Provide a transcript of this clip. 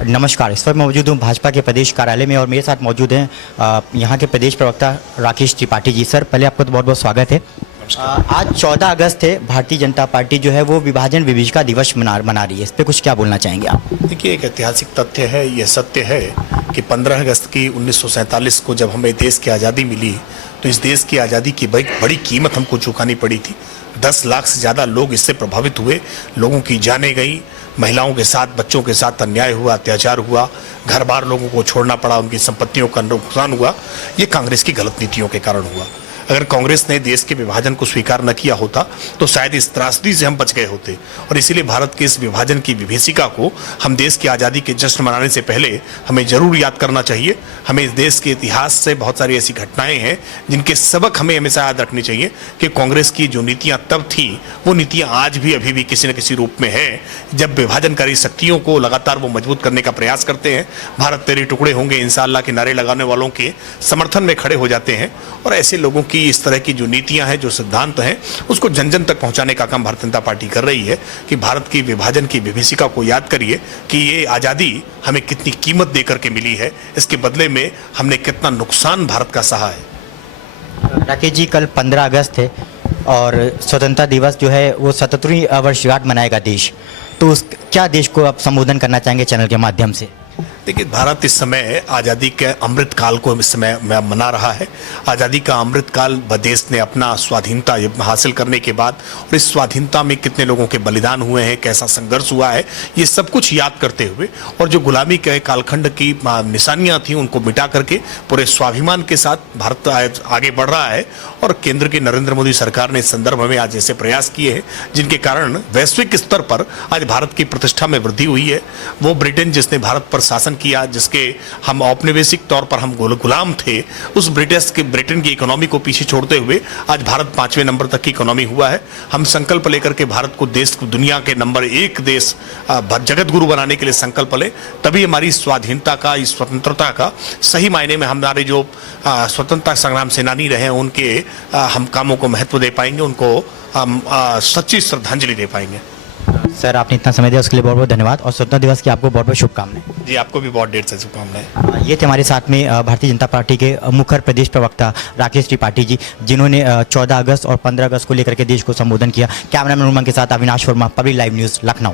नमस्कार, इस वक्त मैं मौजूद हूँ भाजपा के प्रदेश कार्यालय में और मेरे साथ मौजूद हैं यहाँ के प्रदेश प्रवक्ता राकेश त्रिपाठी जी। सर, पहले आपका तो बहुत बहुत स्वागत है। आज 14 अगस्त है, भारतीय जनता पार्टी जो है वो विभाजन विभीषिका दिवस मना रही है, इस पर कुछ क्या बोलना चाहेंगे आप? देखिए, एक ऐतिहासिक तथ्य है, यह सत्य है कि 15 अगस्त की 1947 को जब हमें देश की आज़ादी मिली तो इस देश की आज़ादी की बड़ी कीमत हमको चुकानी पड़ी थी। 10 लाख से ज़्यादा लोग इससे प्रभावित हुए, लोगों की जानें गई, महिलाओं के साथ, बच्चों के साथ अन्याय हुआ, अत्याचार हुआ, घर बार लोगों को छोड़ना पड़ा, उनकी संपत्तियों का नुकसान हुआ। ये कांग्रेस की गलत नीतियों के कारण हुआ। अगर कांग्रेस ने देश के विभाजन को स्वीकार न किया होता तो शायद इस त्रासदी से हम बच गए होते। और इसीलिए भारत के इस विभाजन की विभीषिका को हम देश की आज़ादी के जश्न मनाने से पहले हमें जरूर याद करना चाहिए। हमें इस देश के इतिहास से बहुत सारी ऐसी घटनाएं हैं जिनके सबक हमें हमेशा याद रखनी चाहिए कि कांग्रेस की जो नीतियां तब थी वो नीतियां आज भी अभी भी किसी न किसी रूप में है। जब विभाजनकारी शक्तियों को लगातार वो मजबूत करने का प्रयास करते हैं, भारत तेरे टुकड़े होंगे इंशाअल्लाह के नारे लगाने वालों के समर्थन में खड़े हो जाते हैं। और ऐसे लोगों की इस तरह की जो नीतियां हैं, जो सिद्धांत हैं, उसको जन जन तक पहुंचाने का काम भारतीय जनता पार्टी कर रही है कि भारत की विभाजन की विभीषिका को याद करिए कि ये आज़ादी हमें कितनी कीमत देकर के मिली है, इसके बदले में हमने कितना नुकसान भारत का सहा है। राकेश जी, कल 15 अगस्त है और स्वतंत्रता दिवस जो है वो 77वीं वर्षगांठ मनाएगा देश, तो क्या देश को आप संबोधन करना चाहेंगे चैनल के माध्यम से? देखिए, भारत इस समय आज़ादी के अमृत काल को इस समय मना रहा है। आज़ादी का अमृत काल देश ने अपना स्वाधीनता हासिल करने के बाद और इस स्वाधीनता में कितने लोगों के बलिदान हुए हैं, कैसा संघर्ष हुआ है, ये सब कुछ याद करते हुए और जो गुलामी के कालखंड की निशानियां थी उनको मिटा करके पूरे स्वाभिमान के साथ भारत आगे बढ़ रहा है। और केंद्र की नरेंद्र मोदी सरकार ने इस संदर्भ में आज ऐसे प्रयास किए हैं जिनके कारण वैश्विक स्तर पर आज भारत की प्रतिष्ठा में वृद्धि हुई है। वो ब्रिटेन जिसने भारत पर शासन किया, जिसके हम औपनिवेशिक तौर पर हम गुलाम थे, उस ब्रिटेन की इकोनॉमी को पीछे छोड़ते हुए आज भारत 5वें नंबर तक की इकोनॉमी हुआ है। हम संकल्प लेकर के भारत को दुनिया के नंबर 1 देश, जगत गुरु बनाने के लिए संकल्प लें, तभी हमारी स्वाधीनता का, इस स्वतंत्रता का सही मायने में हमारे जो स्वतंत्रता संग्राम सेनानी रहे उनके हम कामों को महत्व दे पाएंगे, उनको हम सच्ची श्रद्धांजलि दे पाएंगे। सर, आपने इतना समय दिया उसके लिए बहुत बहुत धन्यवाद और स्वतंत्रता दिवस की आपको बहुत बहुत शुभकामनाएं। जी, आपको भी बहुत ढेर सारी शुभकामनाएं। ये थे हमारे साथ में भारतीय जनता पार्टी के मुखर प्रदेश प्रवक्ता राकेश त्रिपाठी जी, जिन्होंने 14 अगस्त और 15 अगस्त को लेकर के देश को संबोधन किया। कैमरामैन उमंग के साथ Avinash Verma, public live news, Lucknow.